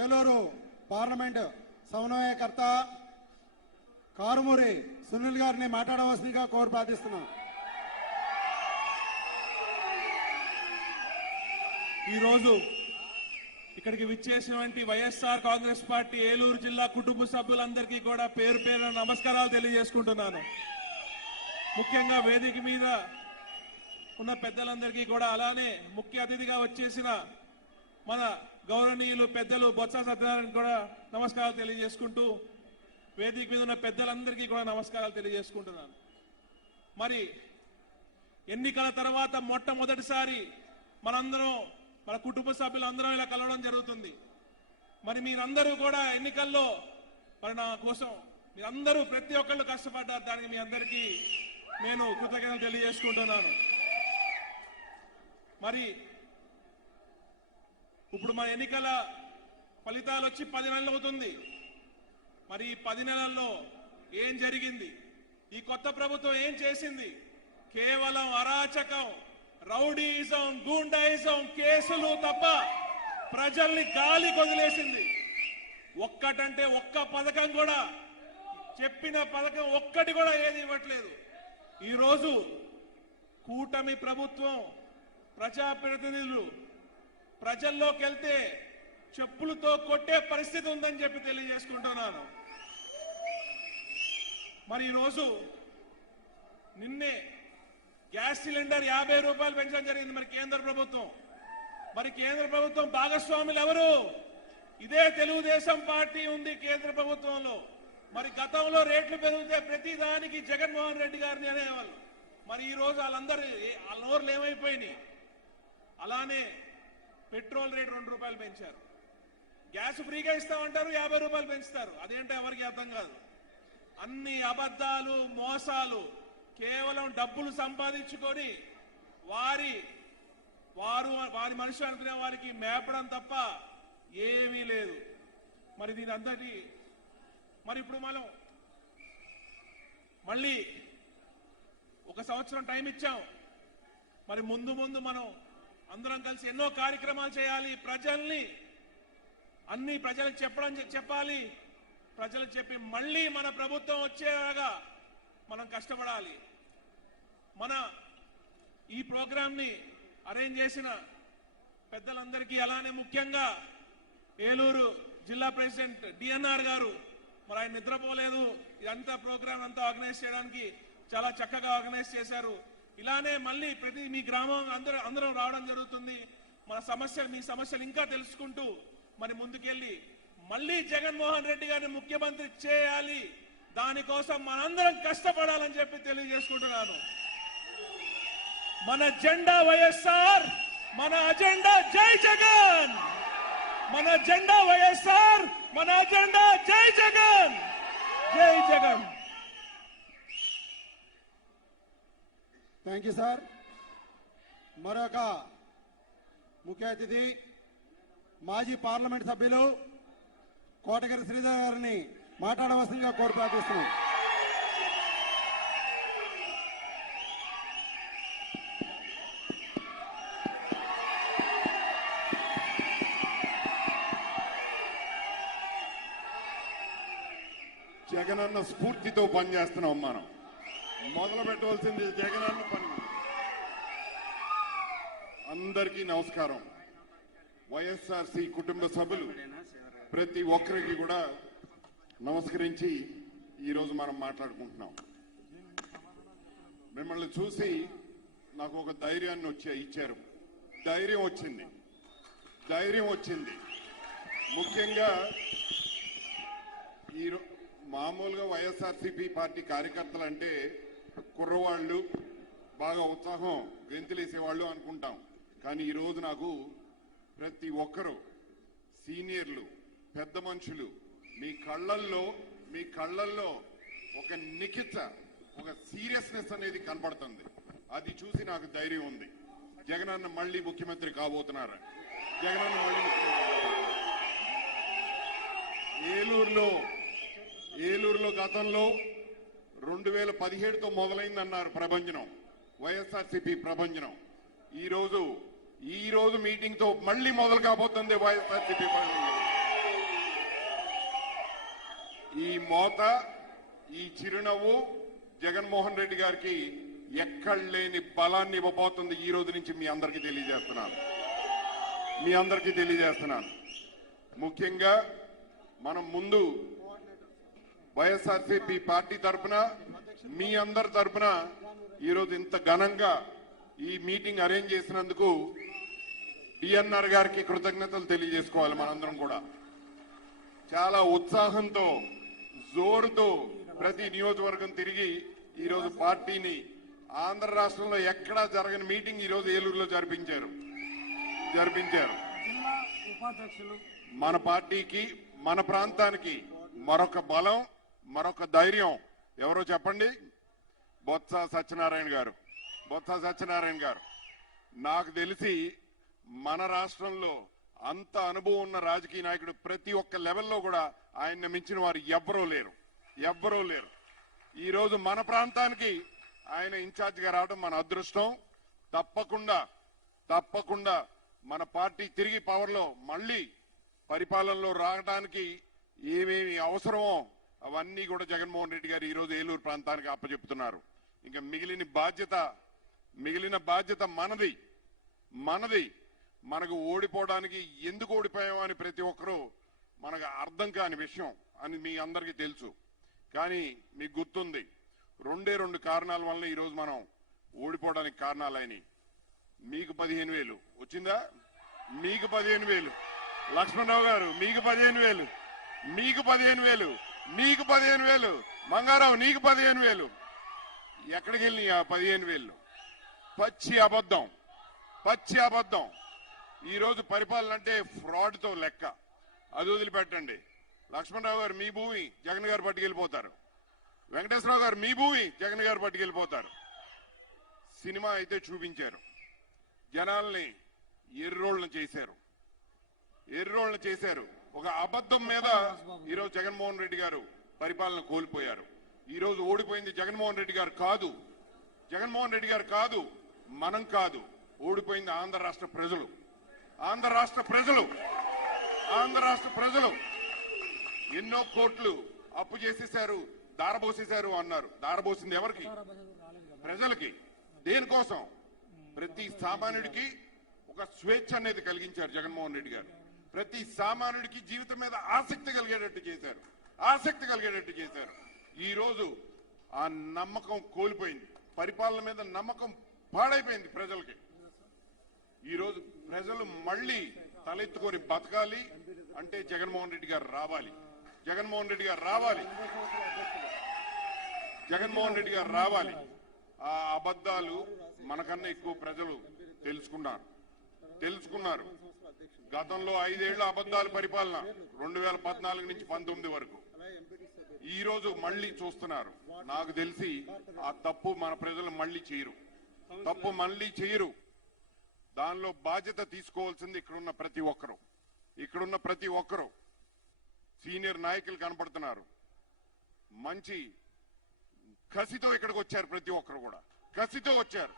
Eluru parliament సమన్వయకర్త కారుమూరి సునీల్ గారిని మాట్లాడవలసిందిగా కోరి ప్రార్థిస్తున్నాం. ఈరోజు ఇక్కడికి విచ్చేసినటువంటి వైఎస్ఆర్ కాంగ్రెస్ పార్టీ ఏలూరు జిల్లా కుటుంబ సభ్యులందరికీ కూడా పేరు పేరున నమస్కారాలు తెలియజేసుకుంటున్నాను. ముఖ్యంగా వేదిక మీద ఉన్న పెద్దలందరికీ కూడా, అలానే ముఖ్య అతిథిగా వచ్చేసిన మన గౌరవనీయులు పెద్దలు బొత్స సత్యనారాయణ కూడా నమస్కారాలు తెలియజేసుకుంటూ, వేదిక మీద ఉన్న పెద్దలందరికీ కూడా నమస్కారాలు తెలియజేసుకుంటున్నాను. మరి ఎన్నికల తర్వాత మొట్టమొదటిసారి మనందరం, మన కుటుంబ సభ్యులందరం ఇలా కలవడం జరుగుతుంది. మరి మీరందరూ కూడా ఎన్నికల్లో మరి నా కోసం మీరందరూ ప్రతి ఒక్కళ్ళు కష్టపడ్డారు. దానికి మీ అందరికీ నేను కృతజ్ఞతలు తెలియజేసుకుంటున్నాను. మరి ఇప్పుడు మన ఎన్నికల ఫలితాలు వచ్చి 10 నెలలు అవుతుంది. మరి ఈ 10 నెలల్లో ఏం జరిగింది? ఈ కొత్త ప్రభుత్వం ఏం చేసింది? కేవలం అరాచకం, రౌడీయిజం, గూండాయిజం, కేసులు తప్ప ప్రజల్ని గాలి కొదిలేసింది. ఒక్కటంటే ఒక్క పథకం కూడా, చెప్పిన పథకం ఒక్కటి కూడా ఏది ఇవ్వట్లేదు. ఈరోజు కూటమి ప్రభుత్వం ప్రజాప్రతినిధులు ప్రజల్లోకి వెళ్తే చెప్పులతో కొట్టే పరిస్థితి ఉందని చెప్పి తెలియజేసుకుంటున్నాను. మరి ఈరోజు నిన్నే గ్యాస్ సిలిండర్ 50 రూపాయలు పెంచడం జరిగింది మరి కేంద్ర ప్రభుత్వం. మరి కేంద్ర ప్రభుత్వం భాగస్వాములు ఎవరు? ఇదే తెలుగుదేశం పార్టీ ఉంది కేంద్ర ప్రభుత్వంలో. మరి గతంలో రేట్లు పెరిగితే ప్రతి దానికి జగన్మోహన్ రెడ్డి గారిని అనేవాళ్ళు. మరి ఈ రోజు వాళ్ళందరూ వాళ్ళ నోర్లు ఏమైపోయినాయి? అలానే పెట్రోల్ రేటు 2 రూపాయలు పెంచారు. గ్యాస్ ఫ్రీగా ఇస్తామంటారు, 50 రూపాయలు పెంచుతారు. అదేంటో ఎవరికి అర్థం కాదు. అన్ని అబద్ధాలు, మోసాలు, కేవలం డబ్బులు సంపాదించుకొని వారి మనుషులు అనుకునే వారికి మేపడం తప్ప ఏమీ లేదు. మరి దీని అందరికీ మరి ఇప్పుడు మనం మళ్ళీ 1 సంవత్సరం టైం ఇచ్చాం. మరి ముందు మనం అందరం కలిసి ఎన్నో కార్యక్రమాలు చేయాలి. అన్ని ప్రజలకు చెప్పాలి. ప్రజలకు చెప్పి మళ్ళీ మన ప్రభుత్వం వచ్చేలాగా మనం కష్టపడాలి. మన ఈ ప్రోగ్రామ్ ని అరేంజ్ చేసిన పెద్దలందరికీ, అలానే ముఖ్యంగా ఏలూరు జిల్లా ప్రెసిడెంట్ డిఎన్ఆర్ గారు, మరి ఆయన నిద్రపోలేదు. ఇదంతా ప్రోగ్రామ్ అంతా ఆర్గనైజ్ చేయడానికి చాలా చక్కగా ఆర్గనైజ్ చేశారు. ఇలానే మళ్ళీ ప్రతి మీ గ్రామం అందరం రావడం జరుగుతుంది. మీ సమస్యలు ఇంకా తెలుసుకుంటూ మరి ముందుకెళ్ళి మళ్ళీ జగన్మోహన్ రెడ్డి గారిని ముఖ్యమంత్రి చేయాలి. దానికోసం మనందరం కష్టపడాలని చెప్పి తెలియజేసుకుంటున్నాను. మన జెండా వైఎస్ఆర్, మన అజెండా జై జగన్. మన జెండా వైఎస్ఆర్, మన అజెండా జై జగన్. జై జగన్. Thank you sir. మరొక ముఖ్య అతిథి మాజీ పార్లమెంట్ సభ్యులు కోటగిరి శ్రీధర్ గారిని మాట్లాడవలసిందిగా కోరి ప్రార్థిస్తున్నాం. జగనన్న స్ఫూర్తితో పనిచేస్తున్నాం. మనం మొదలు పెట్టవలసింది జగనన్న పని. అందరికీ నమస్కారం. వైఎస్ఆర్సీ కుటుంబ సభ్యులు ప్రతి ఒక్కరికి కూడా నమస్కరించి ఈరోజు మనం మాట్లాడుకుంటున్నాం. మిమ్మల్ని చూసి నాకు ఒక ధైర్యాన్ని ఇచ్చారు. ధైర్యం వచ్చింది. ముఖ్యంగా మామూలుగా వైఎస్ఆర్సీపీ పార్టీ కార్యకర్తలు అంటే కుర్రవాళ్ళు, బాగా ఉత్సాహం, గెంతులేసేవాళ్ళు అనుకుంటాం. కానీ ఈరోజు నాకు ప్రతి ఒక్కరూ, సీనియర్లు, పెద్ద మనుషులు, మీ కళ్ళల్లో ఒక నిఖిత, ఒక సీరియస్నెస్ అనేది కనబడుతుంది. అది చూసి నాకు ధైర్యం ఉంది. జగనన్న మళ్ళీ ముఖ్యమంత్రి కాబోతున్నారు. ఏలూరులో గతంలో 2017తో మొదలైందన్నారు ప్రభంజనం, వైఎస్ఆర్సీపీ ప్రభంజనం. ఈ రోజు మీటింగ్ తో మళ్ళీ మొదలు కాబోతుంది వైఎస్ఆర్సీపీ ప్రభంజనం. మోత, ఈ చిరునవ్వు జగన్మోహన్ రెడ్డి గారికి ఎక్కడ లేని బలాన్ని ఇవ్వబోతుంది. ఈ రోజు నుంచి మీ అందరికీ తెలియజేస్తున్నాను. ముఖ్యంగా మనం ముందు వైఎస్ఆర్సీపీ పార్టీ తరఫున, మీ అందరి తరఫున ఈరోజు ఇంత ఘనంగా ఈ మీటింగ్ అరేంజ్ చేసినందుకు డిఎన్ఆర్ గారికి కృతజ్ఞతలు తెలియజేసుకోవాలి. మనందరం కూడా చాలా ఉత్సాహంతో, జోరుతో ప్రతి నియోజకవర్గం తిరిగి ఈరోజు పార్టీని ఆంధ్ర రాష్ట్రంలో ఎక్కడా జరగని మీటింగ్ ఈరోజు ఏలూరులో జరిపించారు. మన పార్టీకి, మన ప్రాంతానికి మరొక బలం, మరొక ధైర్యం ఎవరో చెప్పండి? బొత్స సత్యనారాయణ గారు. నాకు తెలిసి మన రాష్ట్రంలో అంత అనుభవం ఉన్న రాజకీయ నాయకుడు ప్రతి ఒక్క లెవెల్లో కూడా ఆయన్ని మించిన వారు ఎవ్వరూ లేరు. ఈ రోజు మన ప్రాంతానికి ఆయన ఇన్ఛార్జిగా రావడం మన అదృష్టం. తప్పకుండా మన పార్టీ తిరిగి పవర్లో మళ్ళీ పరిపాలనలో రావడానికి ఏమేమి అవసరమో అవన్నీ కూడా జగన్మోహన్ రెడ్డి గారు ఈ రోజు ఏలూరు ప్రాంతానికి అప్పచెప్తున్నారు. ఇంకా మిగిలిన బాధ్యత మనది. మనకు ఓడిపోవడానికి ఎందుకు ఓడిపోయామో అని ప్రతి ఒక్కరూ మనకు అర్థం కాని విషయం అని మీ అందరికీ తెలుసు. కానీ మీకు గుర్తుంది, 2 కారణాల వల్ల ఈరోజు మనం ఓడిపోవడానికి కారణాలైనవి. మీకు 15,000 వచ్చిందా? మీకు 15,000. లక్ష్మణరావు గారు మీకు 15,000, మీకు 15,000, మంగారావు నీకు 15,000. ఎక్కడికి వెళ్ళి ఆ 15,000? పచ్చి అబద్ధం. ఈ రోజు పరిపాలన అంటే ఫ్రాడ్ తో లెక్క. అది వదిలిపెట్టండి. లక్ష్మణరావు గారు మీ భూమి జగన్ గారు పట్టుకెళ్ళిపోతారు. వెంకటేశ్వరరావు గారు మీ భూమి జగన్ గారు పట్టుకెళ్ళిపోతారు. సినిమా అయితే చూపించారు, జనాల్ని ఎర్రోళ్ళను చేశారు. ఒక అబద్ధం మీద ఈరోజు జగన్మోహన్ రెడ్డి గారు పరిపాలన కోల్పోయారు. ఈ రోజు ఓడిపోయింది జగన్మోహన్ రెడ్డి గారు కాదు, మనం కాదు. ఓడిపోయింది ఆంధ్ర రాష్ట్ర ప్రజలు. ఎన్నో కోట్లు అప్పు చేసేశారు, దారబోసేశారు అన్నారు. దారబోసింది ఎవరికి? ప్రజలకి. దేనికోసం? ప్రతి సామాన్యుడికి ఒక స్వేచ్ఛ అనేది కలిగించారు జగన్మోహన్ రెడ్డి గారు. ప్రతి సామాన్యుడికి జీవితం మీద ఆసక్తి కలిగేటట్టు చేశారు. ఈ రోజు ఆ నమ్మకం కోల్పోయింది. పరిపాలన మీద నమ్మకం పాడైపోయింది ప్రజలకి. ఈ రోజు ప్రజలు మళ్లీ తలెత్తుకొని బతకాలి అంటే జగన్మోహన్ రెడ్డి గారు రావాలి. ఆ అబద్ధాలు మనకన్నా ఎక్కువ ప్రజలు తెలుసుకున్నారు. గతంలో 5 ఏళ్ల అబద్ధాల పరిపాలన 2014 నుంచి 19 వరకు. ఈ రోజు మళ్లీ చూస్తున్నారు. నాకు తెలిసి ఆ తప్పు మన ప్రజలు మళ్లీ చేయరు. దానిలో బాధ్యత తీసుకోవాల్సింది ఇక్కడున్న ప్రతి ఒక్కరు. సీనియర్ నాయకులు కనపడుతున్నారు. మంచి కసితో ఇక్కడికి వచ్చారు. ప్రతి ఒక్కరు కూడా కసితో వచ్చారు.